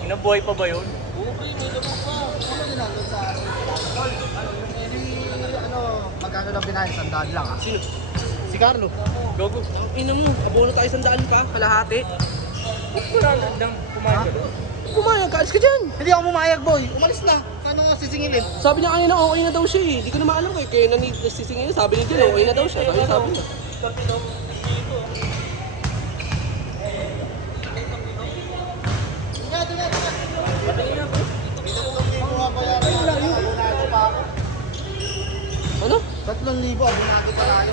Inabuhay pa ba yun? Oo, pre, may labog pa. Ano din nandun sa... Tol, magkano lang binahin? 100 lang ah. Sino? Si Carlo. Gogo. Ina mo, abono tayo 100 pa, kalahati. Wala na, nang kumain ka doon. Pumayag, kaalis ka dyan. Hindi ako mumayag, boy. Umalis na. Ano nga sisingilin? Sabi niya kanina okay na daw siya eh. Hindi ko na maalam eh. Kaya nanisisingin niya, sabi niya okay na daw siya. Sabi niya. Ano? 3,000 abonado pa tayo.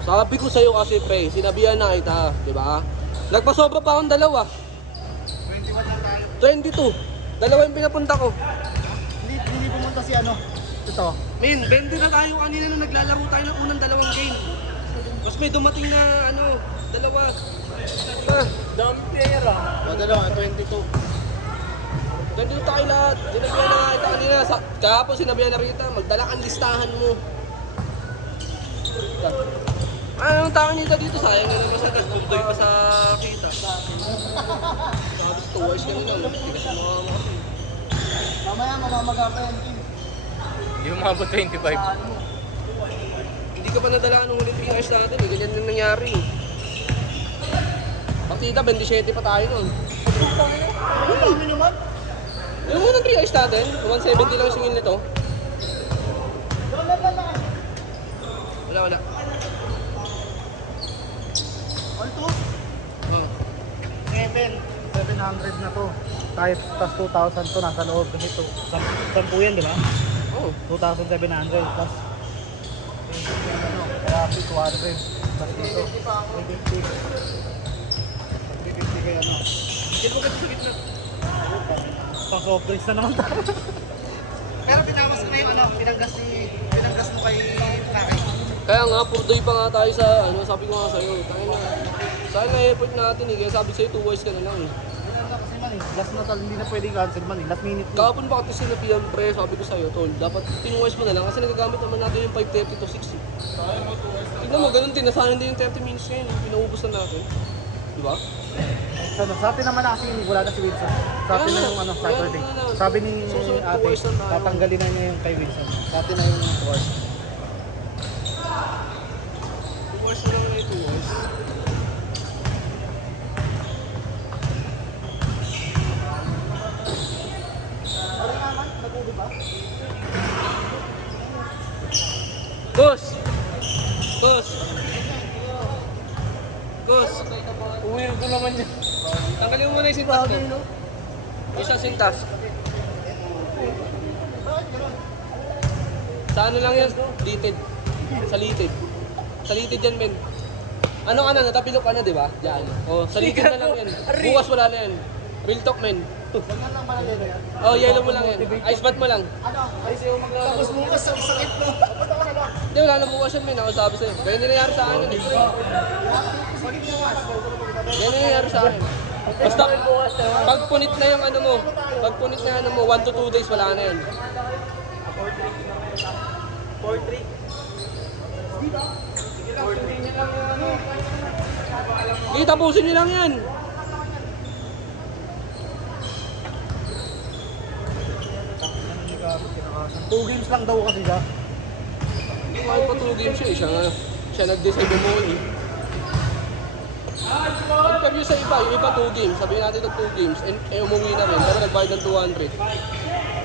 Sabi ko sa'yo kasi pre, sinabihan na kita, di ba? Nagpasobra pa akong dalawa. 21 lang tayo. 22. Dalawa yung pinapunta ko. Hindi pumunta si ano. Ito. Min, 20 na tayo kanina nung naglalaro tayo ng unang dalawang game. Mas may dumating na ano, dalawa. Dami pera. O, dalawa, 22. Nandito tayo lahat. Sinabihan na nga kita kanina. Kahapon sinabihan na rin kita, magdala kang listahan mo. Anong tawag nito dito? Sayang na naman sa nagpuntoy pa sa kita. Tapos 2 hours kanina. Tigas mo mga kasi. Mamaya mamamaga pa yan, Kim. Hindi mo mabot 25. Hindi ka pa nadala nung ulit PRs natin eh. Ganyan yung nangyari eh. Partida, 27 pa tayo nun. Ano kami naman? Yung unang 3 hours natin, 170 lang yung singil nito. Wala. Ano to? Oh. 700 na to. Kahit tas 2,000 to nasa loob nito. 10 yan, di ba? Oh. 2,700 plus ano, kaya 200 plus dito 350 kaya ano Hindi mo kasi sa gitna. pang soft drinks na naman tayo. Pero pinawas ko na yung ano, pinanggas mo kay Kaki. Kaya nga, purdoy pa nga tayo sa ano, sabi ko nga sa'yo. Tangin na. Saan na effort natin eh. Kaya sabi sa'yo 2 hours ka na lang eh. Kasi man eh, last na tal, hindi na pwedeng cancel man eh, last minute na. Kahapon pa kasi sinabihan pre, sabi ko sa'yo, tol, dapat 10 hours mo na lang kasi nagagamit naman natin yung 5:30 to 6 eh. Tignan mo, ganun din, nasahan din yung 30 minutes ngayon, pinaubos na natin. Diba? Sa atin naman na kasi wala na si Wilson. Sa atin na yung ano, Saturday. Sabi ni ate, tatanggalin na niya yung kay Wilson. Sa atin na yung 2 hours. 2 hours na lang na yung 2 hours. Boss! Boss! Boss! Uwi ko naman yun. Tanggalin mo muna yung sintas mo. Isang sintas. Sa ano lang yan? Litid. Sa litid. Sa litid yan, men. Ano ka na? Natapilok ka na, di ba? Diyan. O, sa litid na lang yan. Bukas wala na yan. Real talk, men. Ganyan lang pala yun yan. Oh, yellow mo lang yan. Ice bath mo lang. Ano? Ay sa'yo maglalaro. Tapos bukas sa sakit mo. Hindi, wala na bukas yan, men. Ako sabi sa'yo. Ganyan din nangyari sa akin. Ganyan din nangyari sa akin. Basta, pag punit na yung ano mo, pag punit na yung ano mo, 1 to 2 days, wala na yan. 4-3. Hindi, tapusin nyo lang yan. Two games lang daw kasi siya. Kahit pa 2 games siya, siya nag-decide umuwi eh. Interview sa iba, yung iba 2 games, sabihin natin ito 2 games, umuwi na rin, pero nagbayad ng 200.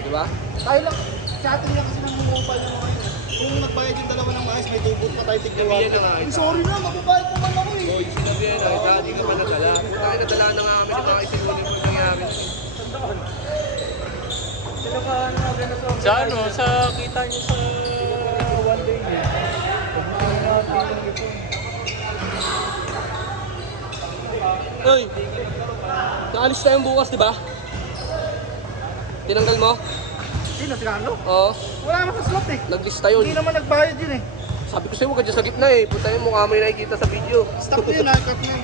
Diba? Tayo lang, sa atin lang kasi nang mumupal ng mga yun. Kung nagbayad yung dalawa ng maayos, may tubot pa tayo tignawa. Sabihan na nga ito. Sorry na, mababayad naman ako eh. Boy, sinabihan na kita, hindi ka pa nadala. Kung tayo nadala na nga kami, mga isipunin mo nangyari. Sa ano, sa kita niyo sa one day niya. Pagbukin natin yung ito. Uy! Naalis tayong bukas, di ba? Tinanggal mo? Sino, si Carlo? Oo. Wala naman sa slot eh. Naglista yun. Hindi naman nagbayad yun eh. Sabi ko sa'yo, huwag ka dyan sa gitna eh. Puta yung mukha mo yung nakikita sa video. Stop na yun, nakikot na yun.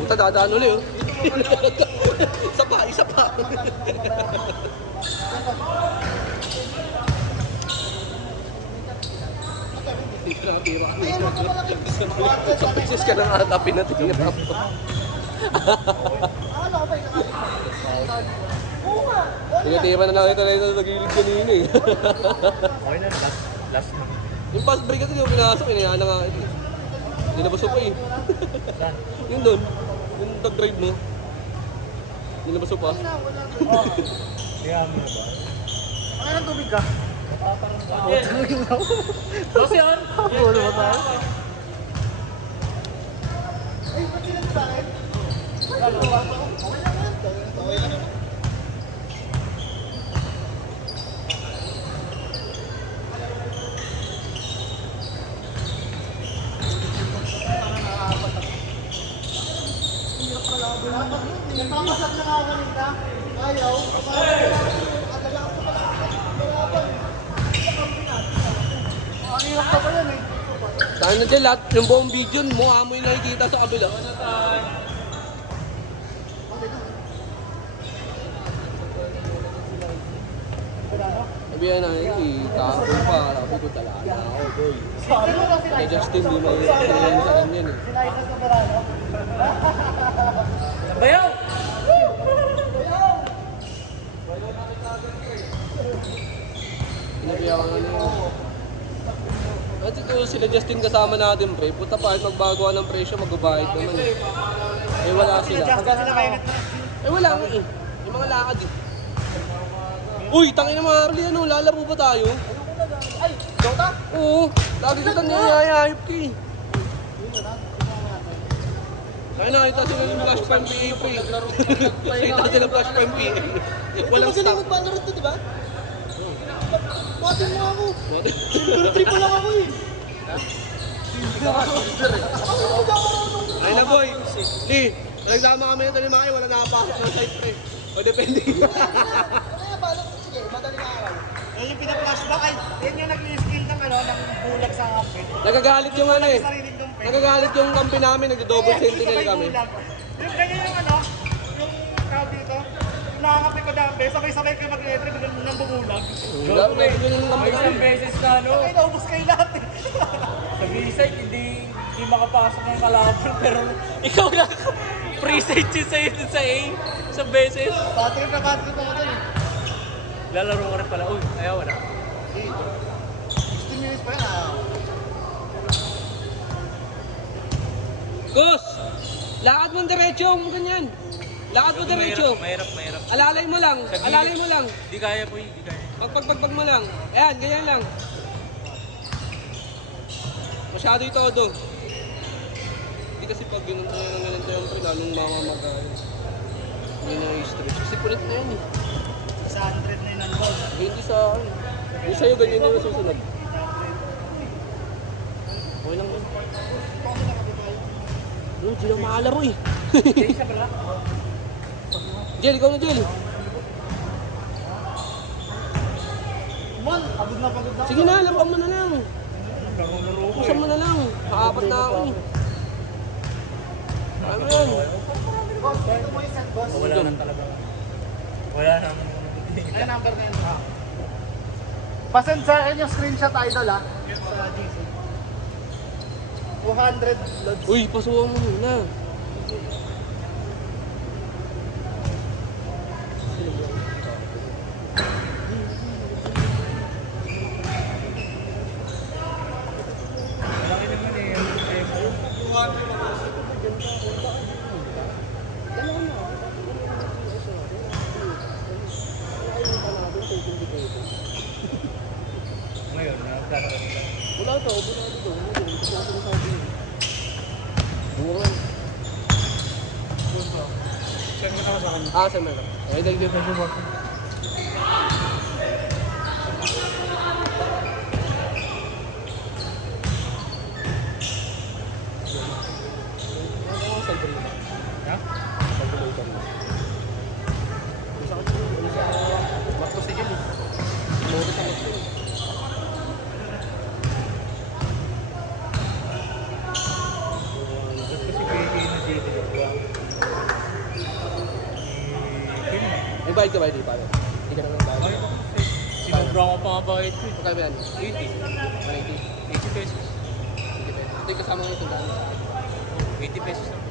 Puta, dadaan ulit oh. Isa pa. Sa beses ka na nga ata pinatingan ako. Ano, Tinatira na nakita na ito nag-ilig kanina eh. Okay na, last na. Yung fast break kasi yung pinasok, inayaan na nga ito eh. Nilabas ko pa eh. Saan? Yun doon. Yung nag-drive mo. Nilabas ko pa. Kaya mo na ba? Ano ng tubig ka? Boss yan! Wala ba tayo? Ay, ba't sinabi sa akin? Ano ba? Okay lang yan. Okay lang yan. Nagpapasat na ako kanina. Ayaw. Ang hirap ka pa yan eh. Saan na dyan lahat, yung buong video mo, amoy nakikita sa kabila. Sabihan na yun eh, tapos pa, sabi ko talaga ako, boy. Kay Justin, di may pinagalan sa kanya eh. Sinaitas na Verano. Bayaw! Pinabiyawan nga niya. At ito sila Justin kasama natin, pre. Puta pa, kahit magbago ng presyo, magbabayad naman eh. Eh wala sila. Eh wala nga eh. Yung mga lakad eh. Uy, tangin na mga Arlie, ano, lalaro ba tayo? Ay, Dota? Oo, lagi kita niyayayayip ka eh. Kaya nakita sila yung Flash Prime PA pre. Nakita sila Flash Prime PA. Walang stop. Magaling mag-Valorant to, di ba? Batin mo ako. Silver 3 pa lang ako eh. Ay na boy, Lee, nagsama kami nito ni Maki, wala nakapasok ng site pre. O depende. Kaya balak ko, sige, madaling araw. Yan yung pina-flashback, ay, yan yung nag-skill ng ano, ng bulag sa kampi. Nagagalit yung ano eh. Sariling kampi. Nagagalit yung kampi namin, nag-double sentinel kami. Yung ganyan yung ano, yung tawag dito, yung nakakapi ko dami, sabay-sabay kayo mag-entry, biglang nang bumulag. Dapat yung kampi May isang namin. beses na ano, Kaya naubos kayo lahat eh. sa B-side, hindi makapasok ng kalaban, pero ikaw na pre-side yun sa'yo dun sa A, sa beses. Battery na battery pa ko dun eh. Lalaro ka rin pala, uy, ayaw na. 16 minutes pa yan ah. Gus! Lakad mo diretso, ganyan. Lakad mo diretso. Mahirap. Alalay mo lang, alalay mo lang. Di kaya po, di kaya. Pagpagpagpag mo lang. Ayan, ganyan lang. Masyado ito todo. Hindi kasi pag ganun tayo pre, lalong mamamagay. Hindi na i-stretch. Kasi kulit na yan eh. Sa 100 na yun ang goal. Hindi sa akin. Yung sa'yo ganyan yung susunod. Okay lang yun. Bro, hindi lang makalaro eh. Jel, ikaw na Jel. Man, pagod na. Sige na, laruan mo na lang. Pusan mo na lang. Nakapat na ako eh. Ano yan? Boss, ito mo yung set, boss. Wala nang talaga. Wala nang. Ay, number na yun. Pasend sa akin yung screenshot idol ah. Sa GC. 200 loads. Uy, pasuwan mo muna. Malaki naman eh. Ngayon, nagtataka nila. Wala to, wala dito. Bungan. Send mo naman sa kanya. Ah, sa meron. Okay, thank you. Ha? Marco si Jel. Moro sa Marco. Kasi PK na dito. May bayad ka ba dito? Hindi ka naman bayad. Sinubra ko pa nga bakit ko. Magkano ba yan? 80. 80 pesos. 80 pesos. Ito yung kasama ng itong dami. 80 pesos lang.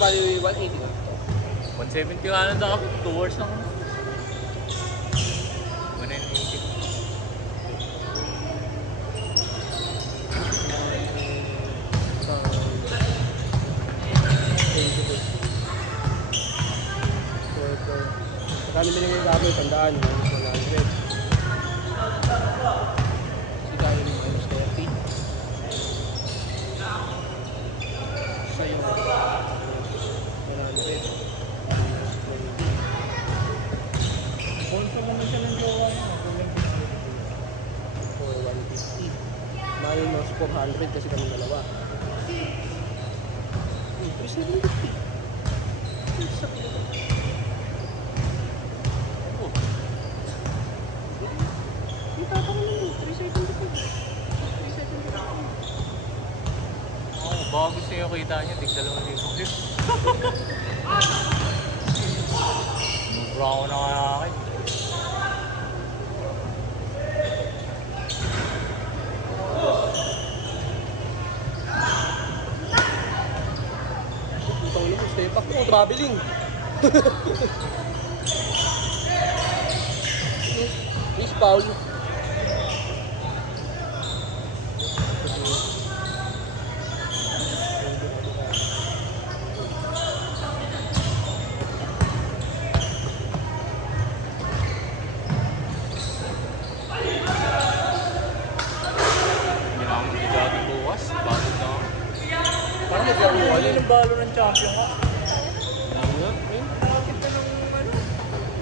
bali 180 na. 170 nga lang dapat. 2 hours lang. 180. Kami binigay kami, tandaan, minus 100. Si kami minus 30. Sa'yo, 100. Sponsor naman siya ng jowa niya. Or 150. Minus 400 kasi kami dalawa. 350. Baka gusto nyo kita nyo, tig-2,000 yun. Mubra ako na nga akin. Itong ilo, step back mo, traveling. Miss Paul. Huli ng balo ng champion ka. Bakit ka ng ano?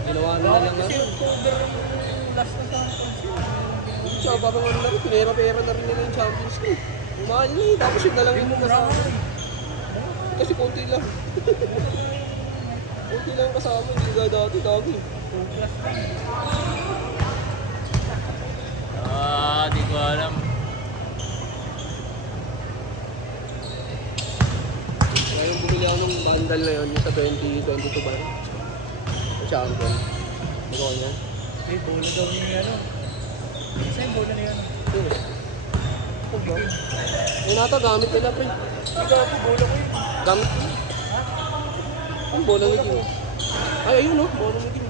Ginawa na lang Kasi ano. yung cover ng last na Champions yun. Tsaka parang ano na rin, pinera-pera na rin nila yung Champions League. Mahal na eh, tapos yun na lang yung kasama. Kasi konti lang. Konti lang kasama, hindi ka dati dami. Di ko alam. Ngayon bumili ako ng bundle na yun, yung sa 2022 ba? Sa champion. Magawa niya. Bola daw niya ano. Isa yung bola na yan. Sino? Yun nata, gamit nila pre. Ikaw ako, bola ko yun. Gamit ko. Ang bola ni Kim. Ay, ayun oh, bola ni Kim.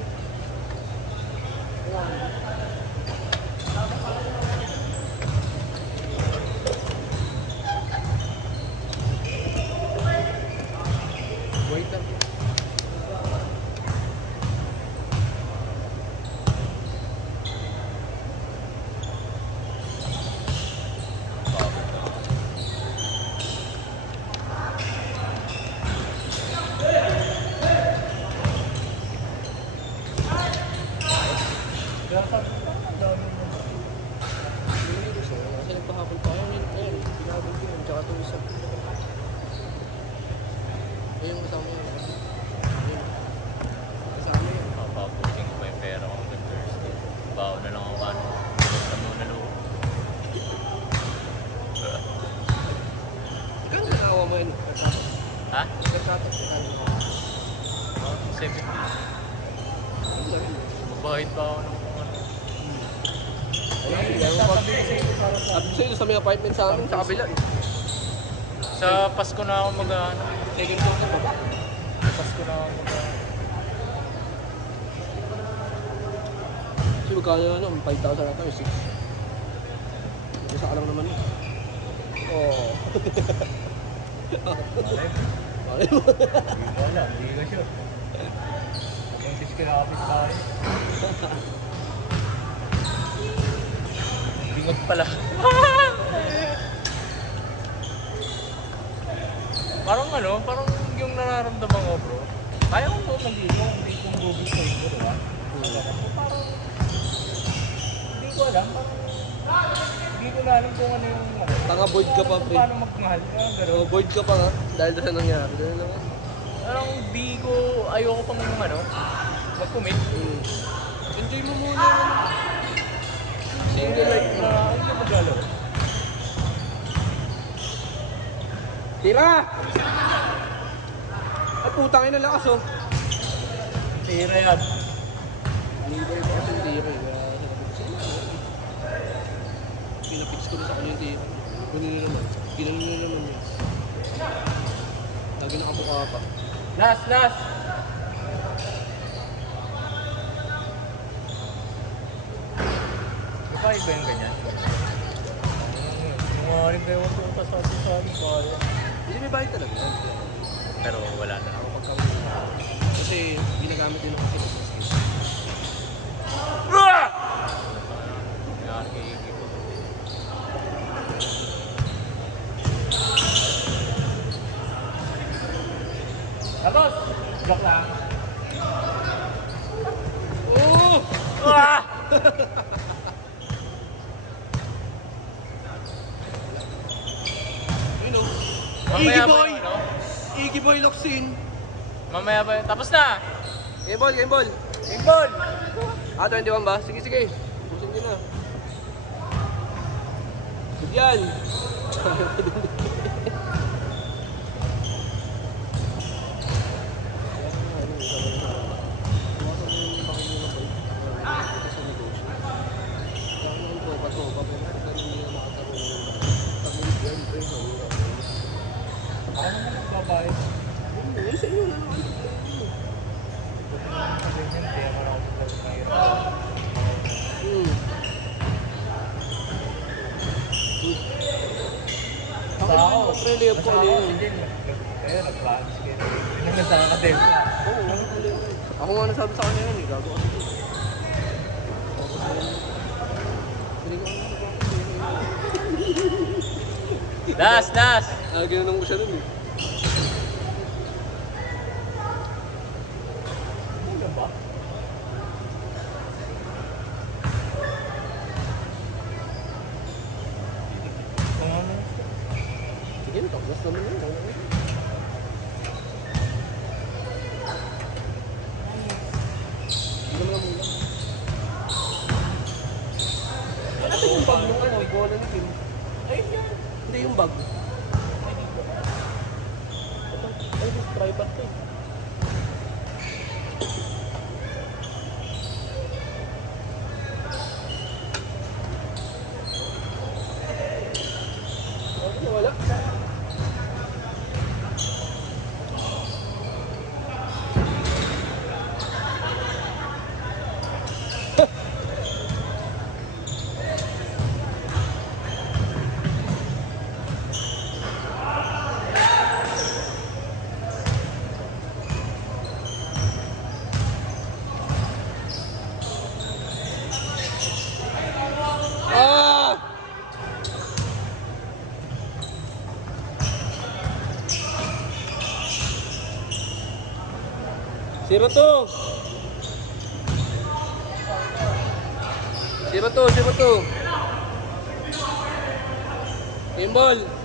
Wait lang. Kaya sabi ko, ang dami mo. Kasi nagpahapon pa kayo, ayun, pinabot ko yun, tsaka ito isa. Ayun, kasama yun. Ayun. Kasama yun. Papabuting ko yung pera ko hanggang Thursday. Bawa na lang ako ano. Sa muna loob. Ikaw na nakawa mo yun. Ha? Nagkatapos na kayo. 70. Mabahit pa ako ng ano. Sabi sa'yo sa may apartment sa amin, sa kabila. Sa Pasko na ako mag-ano. Second floor na ba? Sa Pasko na ako mag-ano. Kasi magkano na ano, 5,000 ata, 6. Isa ka lang naman eh. Oo. Malay mo. Hindi ko alam, hindi ko sure. Yung discrepit tayo. Bingod pala. Parang ano, parang yung nararamdaman ko bro. Kaya ko mag-ito, hindi ko mag-ubis ko ito, diba? Parang, hindi ko alam, parang, hindi ko na alam kung ano yung ano. Tanga void ka pa, pre. Paano magmahal ka, pero Oh, void ka pa nga. Dahil sa nangyari. Dahil naman. Parang di ko, ayoko pang ano, mag-commit. Enjoy mo muna. Single life mo. ano yung maglalaro? Tira! Ay, putang ina lakas oh. Tira yan. Libre ko kasi yung tira eh. Pinapix ko na sa kanya yung tira. Kunin nyo naman. Ginano nyo naman yun. Lagi nakabuka pa. Last, last! Di ba iba yung ganyan? Sinungaling kayo kung ito kasabi-sabi pare. Hindi may bayad talaga. Pero wala na ako. Kasi ginagamit din ako sa business. Nangyari kay Iggy po. Tapos! Joke lang. Oo! Ah! You know, Mamaya Iggy ba Boy! yung ano? Iggy Boy Locsin! Mamaya ba yun? Tapos na! Game ball, game ball! Big ball! Ah, 21 ba? Sige, sige. Pusin nyo na. Yan! Ako naman nagbabayad. Sa inyo na. Buti naman sa ganyan, hindi ako nakapagpapahirap. Basta ako, Relief ko basta ako, ulit. sige, kayo, nag-plans kayo. Hindi naman sa akademya. Ako nga nasabi sa kanya yun eh, gago kasi. Last, last! Ah, ginanong ko siya nun eh. Ano ba? Ano? Sige, tapos naman yun. Hindi naman muna. Ano yung bag nung ano, bola ni Kim? Ayun yan. Hindi yung bag. Ay, subscriber to. Ano, wala? Ah! Zero two. Zero two. Game ball.